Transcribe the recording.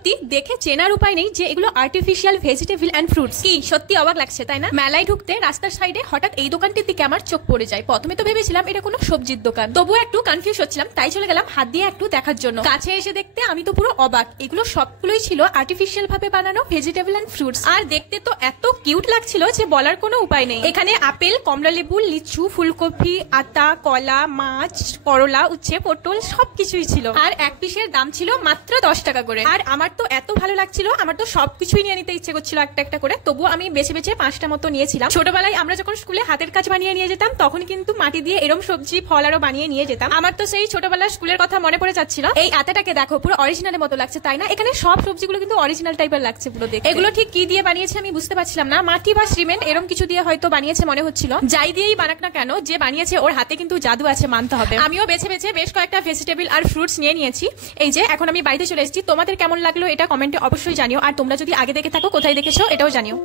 সত্যি দেখে চেনার উপায় নেই যে এগুলো আর্টিফিশিয়াল ভেজিটেবল এন্ড ফ্রুটস। কি সত্যি অবাক লাগছে তাই না? মেলায় ঢুকতে রাস্তার সাইডে হঠাৎ এই দোকানটির দিকে আমার চোখ পড়ে যায়। প্রথমে তো ভেবেছিলাম এটা কোনো সবজির দোকান, তবুও একটু কনফিউজ হচ্ছিলাম, তাই চলে গেলাম হাত দিয়ে একটু দেখার জন্য। কাছে এসে দেখতে আমি তো পুরো অবাক, এগুলো সবগুলোই ছিল আর্টিফিশিয়াল ভাবে বানানো ভেজিটেবল এন্ড ফ্রুটস। আর দেখতে তো এত কিউট লাগছিল যে বলার কোনো উপায় নেই। এখানে আপেল, কমলালেবু, লিচু, ফুলকপি, আতা, কলা, মাছ, করলা, উচ্ছে, পটল সবকিছুই ছিল। আর এক পিসের দাম ছিল মাত্র 10 টাকা করে। আর আমার তো এত ভালো লাগছিল, আমার তো সবকিছুই নিয়ে নিতে ইচ্ছে করছিল একটা একটা করে। তবুও আমি বেছে বেছে 5টা মতো নিয়েছিলাম। ছোটবেলায় আমরা যখন স্কুলে হাতের কাজ বানিয়ে নিয়ে যেতাম তখন কিন্তু মাটি দিয়ে এরম সবজি ফল আরো বানিয়ে নিয়ে যেতাম। আমার তো সেই ছোটবেলার স্কুলের কথা মনে পড়ে যাচ্ছিল। এই আতাটাকে দেখো, পুরো অরিজিনালের মতো লাগছে তাই না? এখানে সব সবজিগুলো কিন্তু অরিজিনাল টাইপের লাগছে পুরো দেখতে। এগুলো ঠিক কি দিয়ে বানিয়েছে আমি বুঝতে পারছিলাম না, মাটি বা সিমেন্ট এরকম কিছু দিয়ে হয়তো বানিয়েছে মনে হচ্ছিল। যাই দিয়েই বানাক না কেন, যে বানিয়েছে ওর হাতে কিন্তু জাদু আছে, মানতে হবে। আমিও বেছে বেছে বেশ কয়েকটা ভেজিটেবল আর ফ্রুটস নিয়ে নিয়েছি। এই যে এখন আমি বাড়িতে চলে এসেছি। তোমাদের কেমন লাগলো এটা কমেন্টে অবশ্যই জানিও। আর তোমরা যদি আগে দেখে থাকো কোথায় দেখেছো এটাও জানিও।